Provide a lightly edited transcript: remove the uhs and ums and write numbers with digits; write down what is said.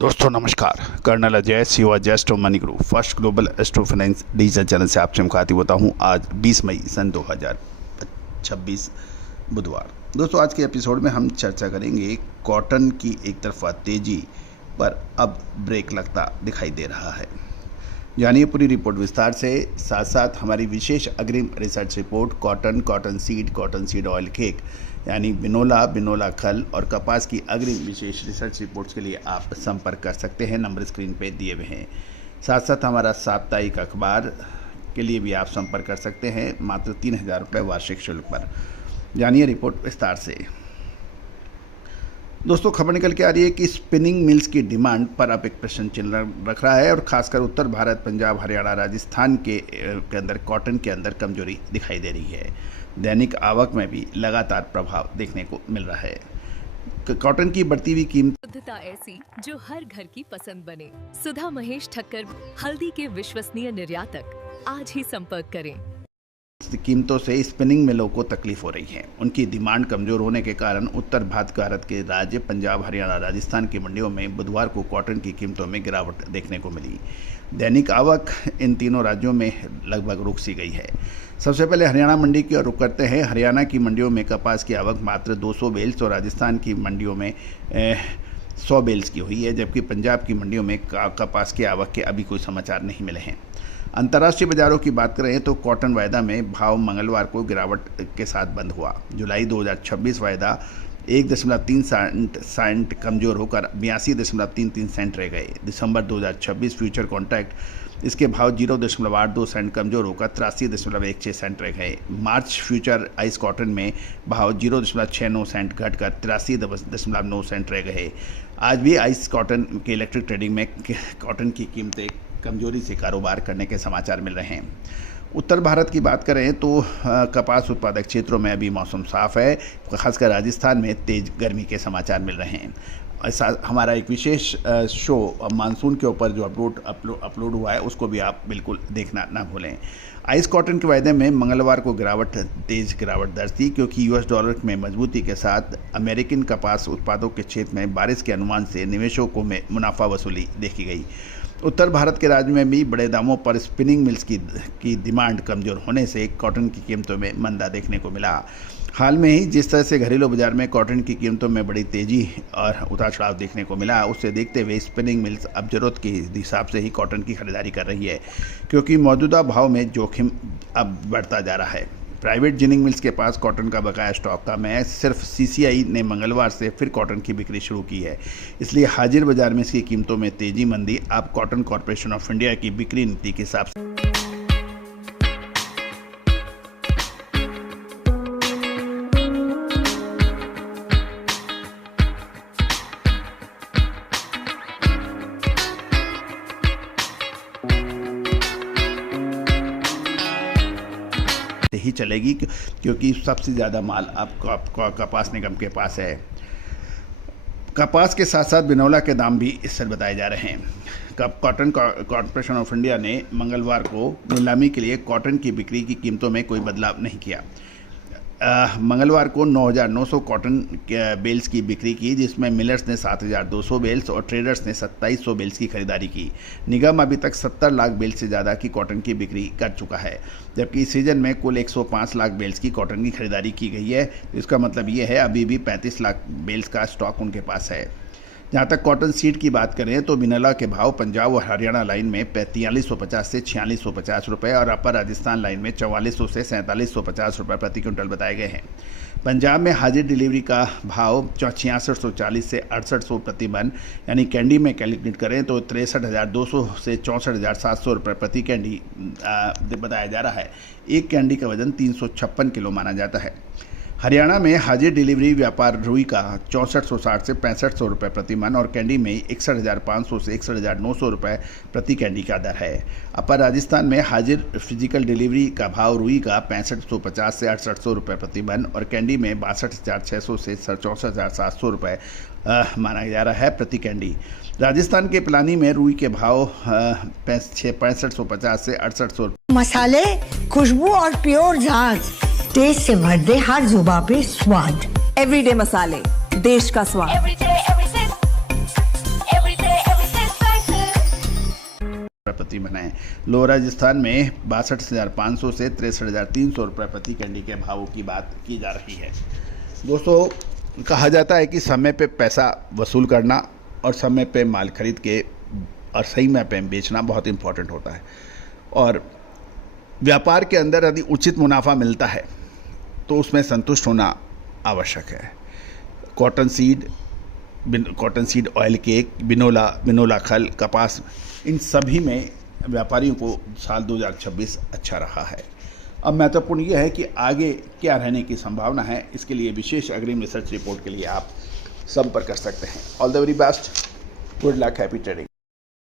दोस्तों नमस्कार। Colonel Ajay CO astro money group first global astro finance digital channel से आपसे मुखातिब होता हूं। आज 20 मई सन 2026 बुधवार। दोस्तों आज के एपिसोड में हम चर्चा करेंगे कॉटन की एक तरफा तेजी पर अब ब्रेक लगता दिखाई दे रहा है। जानिए पूरी रिपोर्ट विस्तार से, साथ साथ हमारी विशेष अग्रिम research report cotton seed oil cake यानी बिनोला खल और कपास की अग्रिम विशेष रिसर्च रिपोर्ट्स के लिए आप संपर्क कर सकते हैं। नंबर स्क्रीन पे दिए हुए हैं। साथ साथ हमारा साप्ताहिक अखबार के लिए भी आप संपर्क कर सकते हैं मात्र 3000 रुपये वार्षिक शुल्क पर। जानिए रिपोर्ट विस्तार से। दोस्तों खबर निकल के आ रही है कि स्पिनिंग मिल्स की डिमांड पर अब एक प्रश्न चिन्ह रख रहा है और खासकर उत्तर भारत, पंजाब, हरियाणा, राजस्थान के अंदर कॉटन के अंदर कमजोरी दिखाई दे रही है। दैनिक आवक में भी लगातार प्रभाव देखने को मिल रहा है। कॉटन की बढ़ती हुई कीमत शुद्धता ऐसी जो हर घर की पसंद बने। सुधा महेश ठक्कर, हल्दी के विश्वसनीय निर्यातक। आज ही संपर्क करें। कीमतों से स्पिनिंग मिलों को तकलीफ हो रही है। उनकी डिमांड कमजोर होने के कारण उत्तर भारत के राज्य पंजाब, हरियाणा, राजस्थान की मंडियों में बुधवार को कॉटन की कीमतों में गिरावट देखने को मिली। दैनिक आवक इन तीनों राज्यों में लगभग रुक सी गई है। सबसे पहले हरियाणा मंडी की ओर रुख करते हैं। हरियाणा की मंडियों में कपास की आवक मात्र 200 बेल्स और राजस्थान की मंडियों में 100 बेल्स की हुई है, जबकि पंजाब की मंडियों में कपास की आवक के अभी कोई समाचार नहीं मिले हैं। अंतर्राष्ट्रीय बाजारों की बात करें तो कॉटन वायदा में भाव मंगलवार को गिरावट के साथ बंद हुआ। जुलाई 2026 वायदा 1.3 सेंट कमजोर होकर 82.33 सेंट रह गए। दिसंबर 2026 फ्यूचर कॉन्ट्रैक्ट इसके भाव 0.82 सेंट कमजोर होकर 83.16 सेंट रह गए। मार्च फ्यूचर आइस कॉटन में भाव 0.69 सेंट घटकर 83.9 सेंट रह गए। आज भी आइस कॉटन के इलेक्ट्रिक ट्रेडिंग में कॉटन की कीमतें कमजोरी से कारोबार करने के समाचार मिल रहे हैं। उत्तर भारत की बात करें तो कपास उत्पादक क्षेत्रों में अभी मौसम साफ है। खासकर राजस्थान में तेज गर्मी के समाचार मिल रहे हैं। ऐसा हमारा एक विशेष शो मानसून के ऊपर जो अपलोड हुआ है उसको भी आप बिल्कुल देखना ना भूलें। आइस कॉटन के वायदे में मंगलवार को तेज गिरावट दर्ज थी, क्योंकि यूएस डॉलर में मजबूती के साथ अमेरिकन कपास उत्पादों के क्षेत्र में बारिश के अनुमान से निवेशकों में मुनाफा वसूली देखी गई। उत्तर भारत के राज्य में भी बड़े दामों पर स्पिनिंग मिल्स की डिमांड कमज़ोर होने से कॉटन की कीमतों में मंदा देखने को मिला। हाल में ही जिस तरह से घरेलू बाजार में कॉटन की कीमतों में बड़ी तेजी और उतार चढ़ाव देखने को मिला, उससे देखते हुए स्पिनिंग मिल्स अब जरूरत के हिसाब से ही कॉटन की खरीदारी कर रही है, क्योंकि मौजूदा भाव में जोखिम अब बढ़ता जा रहा है। प्राइवेट जिनिंग मिल्स के पास कॉटन का बकाया स्टॉक कम है। सिर्फ सीसीआई ने मंगलवार से फिर कॉटन की बिक्री शुरू की है, इसलिए हाजिर बाजार में इसकी कीमतों में तेजी मंदी अब कॉटन कॉरपोरेशन ऑफ इंडिया की बिक्री नीति के हिसाब से ही चलेगी, क्योंकि सबसे ज़्यादा माल आपको कपास निगम के पास है। कपास के साथ साथ बिनौला के दाम भी इस तरह बताए जा रहे हैं। कॉटन कॉरपोरेशन ऑफ इंडिया ने मंगलवार को नीलामी के लिए कॉटन की बिक्री की कीमतों में कोई बदलाव नहीं किया। मंगलवार को 9,900 कॉटन बेल्स की बिक्री की, जिसमें मिलर्स ने 7,200 बेल्स और ट्रेडर्स ने 2,700 बेल्स की खरीदारी की। निगम अभी तक 70 लाख बेल्स से ज़्यादा की कॉटन की बिक्री कर चुका है, जबकि इस सीजन में कुल 105 लाख बेल्स की कॉटन की खरीदारी की गई है। इसका मतलब ये है अभी भी 35 लाख बेल्स का स्टॉक उनके पास है। जहाँ तक कॉटन सीड की बात करें तो बिनौला के भाव पंजाब और हरियाणा लाइन में 4350 से 4650 रुपये और अपर राजस्थान लाइन में 4400 से 4750 रुपये प्रति क्विंटल बताए गए हैं। पंजाब में हाजिर डिलीवरी का भाव 6640 से 6800 प्रति मन, यानी कैंडी में कैलकुलेट करें तो 63,200 से 64,700 रुपये प्रति कैंडी बताया जा रहा है। एक कैंडी का वजन 356 किलो माना जाता है। हरियाणा में हाजिर डिलीवरी व्यापार रुई का 6460 से 6500 रुपये प्रति मन और कैंडी में 61,500 से 61,900 रुपये प्रति कैंडी का दर है। अपर राजस्थान में हाजिर फिजिकल डिलीवरी का भाव रुई का 6550 से 6800 रुपये प्रति मन और कैंडी में 62,600 से 64,700 रुपये माना जा रहा है प्रति कैंडी। राजस्थान के पिलानी में रुई के भाव 6550 से 6800 मसाले, खुशबू और प्योर झांझ, टेस्ट से भर दे हर जुबां पे स्वाद। एवरीडे मसाले, देश का स्वाद। Every day, every प्रति बनाए। लोअर राजस्थान में 62,500 से 63,300 रुपये प्रति कैंडी के भावों की बात की जा रही है। दोस्तों, कहा जाता है कि समय पे पैसा वसूल करना और समय पे माल खरीद के और सही में पे बेचना बहुत इम्पोर्टेंट होता है। और व्यापार के अंदर यदि उचित मुनाफा मिलता है तो उसमें संतुष्ट होना आवश्यक है। Cotton seed oil cake, Binola खल, कपास, इन सभी में व्यापारियों को साल 2026 अच्छा रहा है। अब महत्वपूर्ण यह है कि आगे क्या रहने की संभावना है। इसके लिए विशेष अग्रिम रिसर्च रिपोर्ट के लिए आप संपर्क कर सकते हैं। All the very best, good luck, happy trading.